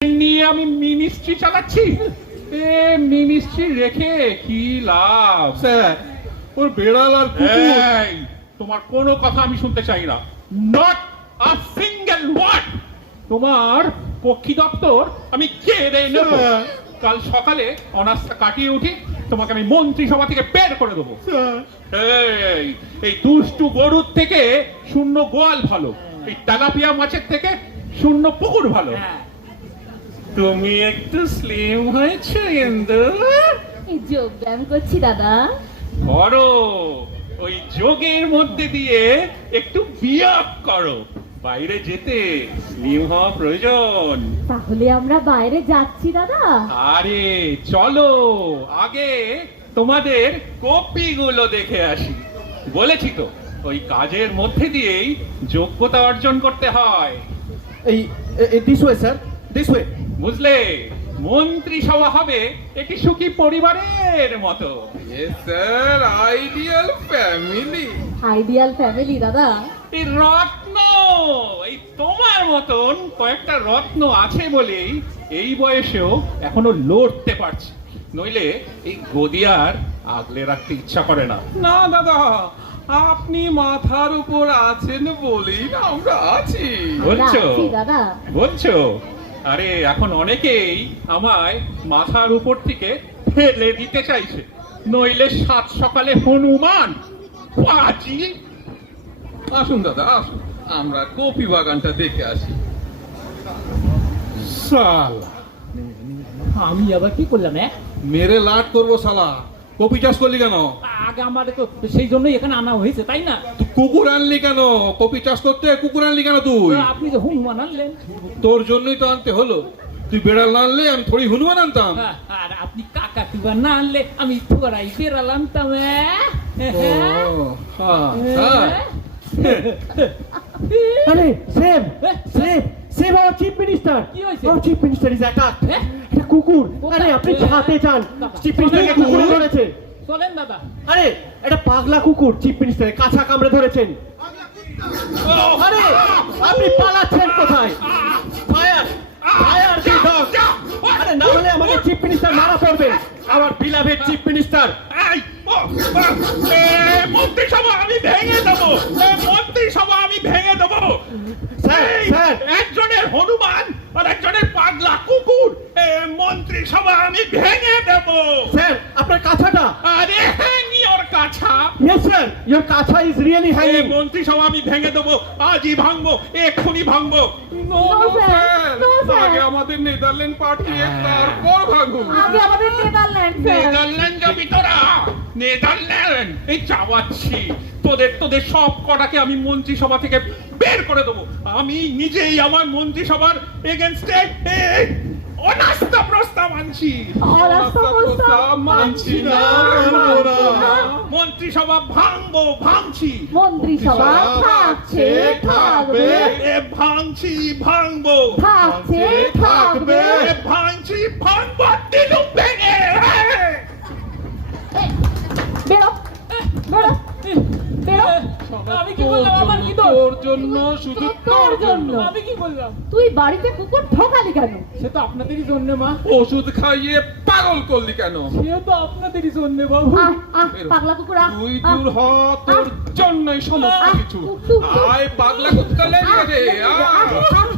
নিয়ে আমি মিনিস্ট্রি চালাচ্ছি। মিনিস্ট্রি রেখে কি লাভ? স্যার ওর বেড়াল আর কুকুর। এই, তোমার কোনো কথা আমি শুনতে চাই না। Not a single word. তোমার পক্ষী দপ্তর আমি কেড়ে নেব। কাল সকালে অনাস্থা কাটিয়ে উঠি, তোমাকে আমি মন্ত্রিসভা থেকে বের করে দেবো। এই দুষ্টু গরুর থেকে শূন্য গোয়াল ভালো, এই তেলাপিয়া মাছের থেকে শূন্য পুকুর ভালো। তুমি একটু স্লিম হয়েছে ইন্দু। এই যোগ ব্যায়াম করছি দাদা। করো, ওই যোগের মধ্যে দিয়ে একটু বিয়াপ করো। বাইরে যেতে স্লিম হওয়া প্রয়োজন। তাহলে আমরা বাইরে যাচ্ছি দাদা। আরে চলো, আগে তোমাদের কপিগুলো দেখে আসি। বলেছি তো, ওই কাজের মধ্যে দিয়েই যোগ্যতা অর্জন করতে হয়। এই this way sir, this way. বুঝলে, মন্ত্রিসভা হবে একটি সুখী পরিবারের মতো। Sir ideal family. Ideal family দাদা। এই রত্ন, এই তোমার মতন কয়েকটা রত্ন আছে বলেই এই বয়সেও এখনো লড়তে পারছি, নইলে এই গদিয়ার আগলে রাখতে ইচ্ছা করে না। না দাদা, আপনি মাথার উপর আছেন বলেই না আমরা আছি। বলছো? আমরা আছি দাদা। বলছো? আরে এখন অনেকেই আমায় মাথার উপর থেকে ফেলে দিতে চাইছে, নইলে সাত সকালে হনুমান পাজি। আসুন দাদা আসুন, আমরা কপি বাগানটা দেখে আসি। শালা, আমি আবার কি করলাম? মেরে লাট করবো শালা। কপি চাষ করলি কেন? আগে আমার তো সেই জন্যই এখানে আনা হয়েছে, তাই না? তুই কুকুর আনলি কেন? কপি চাষ করতে কুকুর আনলি কেন তুই? আপনি যে হনুমান আনলেন। তোর জন্যই তো আনতে হলো। তুই বেড়াল না আনলে আমি থোড়ি হনুমান আনতাম। আর আপনি কাকা কিবা না আনলে আমি থোড়াই বেড়াল আনতাম। আরে save save save our chief minister. কি হয়েছে? Hour chief minister is attacked. হ্যাঁ? এটা কুকুর। কোথায়? আরে আপনি ছাতে যান, বাবা। চিফ মিনিস্টারকে কুকুরে ধরেছে। চলেন দাদা। আরে এটা পাগলা কুকুর চিফ মিনিস্টারের কাছা কামড়ে ধরেছেন। আরে আপনি পালাচ্ছেন কোথায়? ফায়ার ফায়ার দি ডগ। আরে না হলে আমাদের চিফ মিনিস্টার মারা পড়বেন। আমার বিলাভেড চিফ মিনিস্টার। এই, মন্ত্রিসভা আমি ভেঙে দেবো। মন্ত্রিসভা আমি ভেঙে দেবো। স্যার এই, স্যার একজনের হনুমান আর একজনের পাগলা কুকুর। মন্ত্রিসভা আমি ভেঙে দেবো। স্যার আপনার কাছাটা। আরে হ্যাঙ্গি ওর কাছা। ইয়েস স্যার ইওর কাছা ইজ রিয়েলি হ্যাঙ্গিং। মন্ত্রিসভা আমি ভেঙে দেবো, আজই ভাঙবো, এক্ষুনি ভাঙবো। No, sir. No, sir. আগে আমাদের নেদারল্যান্ড পাঠিয়ে তারপর ভাঙুন। আগে আমাদের নেদারল্যান্ড স্যার। নেদারল্যান্ড যাবি তোরা? নেদারল্যান্ড এই চাওয়াচ্ছি। তোদের সব কটাকে আমি মন্ত্রিসভা থেকে বের করে দেবো। আমি নিজেই আমার মন্ত্রিসভার এগেনস্টে অনাস্থা প্রস্তাব আনছি। অনাস্থা প্রস্তাব মানছি না আমরা। মন্ত্রিসভা ভাঙবো, ভাঙছি। মন্ত্রিসভা থাকছে থাকবে। ভাঙছি, ভাঙবো। থাকছে থাকবে। ভাঙছি, ভাঙবো, দিলু ভেঙে। বেরো বেরো বেরো। আমি কি বললাম? আমার কি দোষ? তোর জন্য, শুধু তোর জন্য। আমি কি বললাম? তুই বাড়িতে কুকুর ঢোকালি কেন? সে তো আপনাদেরই জন্য মা। ওষুধ খাইয়ে পাগল করলি কেন? সে তো আপনাদেরই জন্য বাবু। পাগলা কুকুর আহ, তুই আহ, দূর হ, তোর জন্যই সমস্ত আহ, কিছু। তুই, তুই, আয় পাগলা কুত্তা লেগে গেছে। আহ, আহ, আহ।